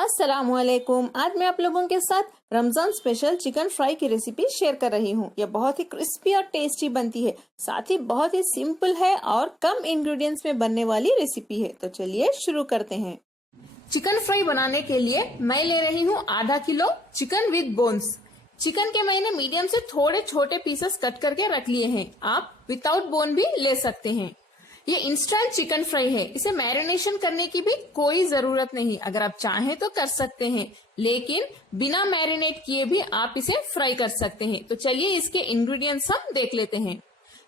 अस्सलामुअलैकुम। आज मैं आप लोगों के साथ रमजान स्पेशल चिकन फ्राई की रेसिपी शेयर कर रही हूँ। यह बहुत ही क्रिस्पी और टेस्टी बनती है, साथ ही बहुत ही सिंपल है और कम इंग्रेडिएंट्स में बनने वाली रेसिपी है। तो चलिए शुरू करते हैं। चिकन फ्राई बनाने के लिए मैं ले रही हूँ आधा kilo chicken with bones. Chicken के मैंने मीडियम से थोड़े छोटे पीसेस कट करके रख लिए हैं। आप विदाउट बोन भी ले सकते हैं। ये इंस्टेंट चिकन फ्राई है, इसे मैरिनेशन करने की भी कोई जरूरत नहीं। अगर आप चाहें तो कर सकते हैं, लेकिन बिना मैरिनेट किए भी आप इसे फ्राई कर सकते हैं। तो चलिए इसके इंग्रेडिएंट्स हम देख लेते हैं।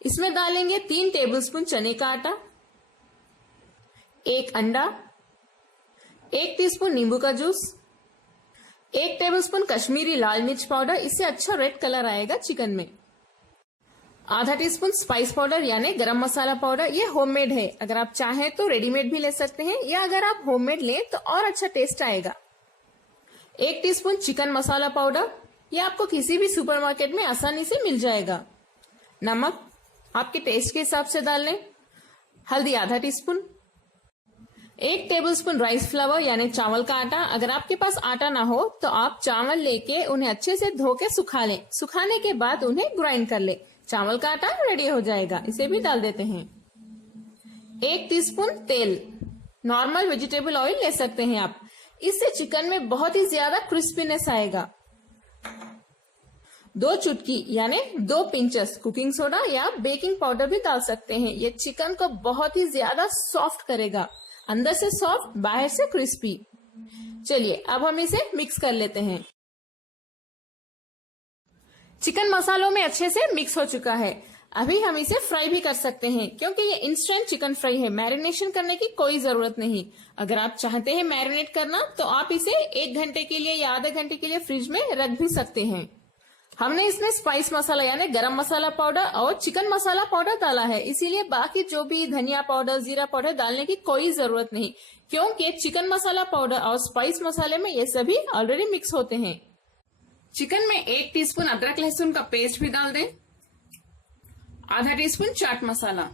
इसमें डालेंगे 3 टेबलस्पून चने का आटा, 1 अंडा, 1 टीस्पून नींबू का जूस, 1 टेबलस्पून कश्मीरी लाल मिर्च पाउडर, इससे अच्छा रेड कलर आएगा चिकन में, आधा टीस्पून स्पाइस पाउडर यानी गरम मसाला पाउडर। ये होममेड है, अगर आप चाहें तो रेडीमेड भी ले सकते हैं, या अगर आप होममेड लें तो और अच्छा टेस्ट आएगा। 1 टीस्पून चिकन मसाला पाउडर, ये आपको किसी भी सुपरमार्केट में आसानी से मिल जाएगा। नमक आपके टेस्ट के हिसाब से डाल लें। हल्दी आधा टीस्पून, 1 टेबलस्पून राइस फ्लावर यानी चावल का आटा। अगर आपके पास आटा ना हो तो आप चावल लेके उन्हें अच्छे से धो के सुखा लें। सुखाने के बाद उन्हें ग्राइंड कर ले, चावल का आटा रेडी हो जाएगा। इसे भी डाल देते हैं। 1 टीस्पून तेल, नॉर्मल वेजिटेबल ऑयल ले सकते हैं आप, इससे चिकन में बहुत ही ज्यादा क्रिस्पीनेस आएगा। 2 चुटकी यानी 2 पिंचेस कुकिंग सोडा या बेकिंग पाउडर भी डाल सकते हैं। ये चिकन को बहुत ही ज्यादा सॉफ्ट करेगा, अंदर से सॉफ्ट बाहर से क्रिस्पी। चलिए अब हम इसे मिक्स कर लेते हैं। चिकन मसालों में अच्छे से मिक्स हो चुका है। अभी हम इसे फ्राई भी कर सकते हैं, क्योंकि ये इंस्टेंट चिकन फ्राई है, मैरिनेशन करने की कोई जरूरत नहीं। अगर आप चाहते हैं मैरिनेट करना तो आप इसे 1 घंटे के लिए या आधे घंटे के लिए फ्रिज में रख भी सकते हैं। हमने इसमें स्पाइस मसाला यानी गरम मसाला पाउडर और चिकन मसाला पाउडर डाला है, इसीलिए बाकी जो भी धनिया पाउडर, जीरा पाउडर डालने की कोई जरूरत नहीं, क्योंकि चिकन मसाला पाउडर और स्पाइस मसाले में ये सभी ऑलरेडी मिक्स होते हैं। चिकन में 1 टीस्पून अदरक लहसुन का पेस्ट भी डाल दें, आधा टीस्पून चाट मसाला,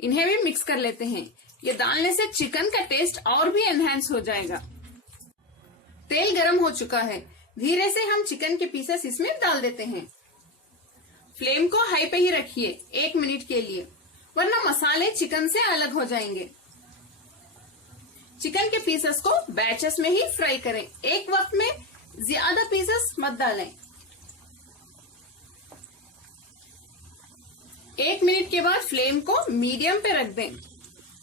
इन्हें भी मिक्स कर लेते हैं। ये डालने से चिकन का टेस्ट और भी एनहांस हो जाएगा। तेल गरम हो चुका है, धीरे से हम चिकन के पीसेस इसमें डाल देते हैं। फ्लेम को हाई पे ही रखिए 1 मिनट के लिए, वरना मसाले चिकन से अलग हो जाएंगे। चिकन के पीसेस को बैचेस में ही फ्राई करें, एक वक्त में ज्यादा पीसेस मत डालें। 1 मिनट के बाद फ्लेम को मीडियम पे रख दें।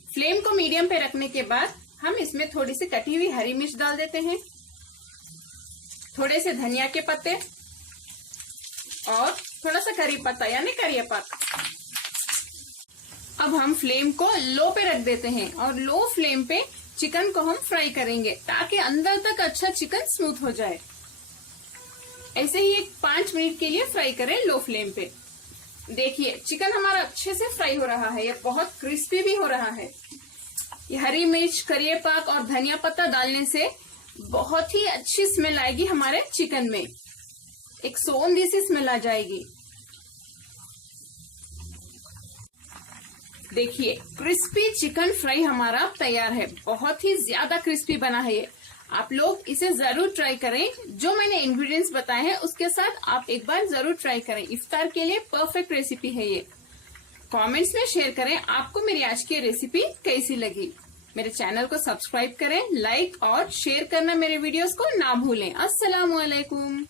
फ्लेम को मीडियम पे रखने के बाद हम इसमें थोड़ी सी कटी हुई हरी मिर्च डाल देते हैं, थोड़े से धनिया के पत्ते और थोड़ा सा करी पत्ता यानी करिया। अब हम फ्लेम को लो पे रख देते हैं और लो फ्लेम पे चिकन को हम फ्राई करेंगे, ताकि अंदर तक अच्छा चिकन स्मूथ हो जाए। ऐसे ही 5 मिनट के लिए फ्राई करें लो फ्लेम पे। देखिए चिकन हमारा अच्छे से फ्राई हो रहा है, ये बहुत क्रिस्पी भी हो रहा है। ये हरी मिर्च, करी पाक और धनिया पत्ता डालने से बहुत ही अच्छी स्मेल आएगी हमारे चिकन में, एक सौंधी सी स्मेल आ जाएगी। देखिए क्रिस्पी चिकन फ्राई हमारा तैयार है, बहुत ही ज्यादा क्रिस्पी बना है ये। आप लोग इसे जरूर ट्राई करें, जो मैंने इंग्रेडिएंट्स बताए हैं उसके साथ आप एक बार जरूर ट्राई करें। इफ्तार के लिए परफेक्ट रेसिपी है ये। कमेंट्स में शेयर करें आपको मेरी आज की रेसिपी कैसी लगी। मेरे चैनल को सब्सक्राइब करें, लाइक और शेयर करना मेरे वीडियोस को ना भूलें। अस्सलामुअलैकुम।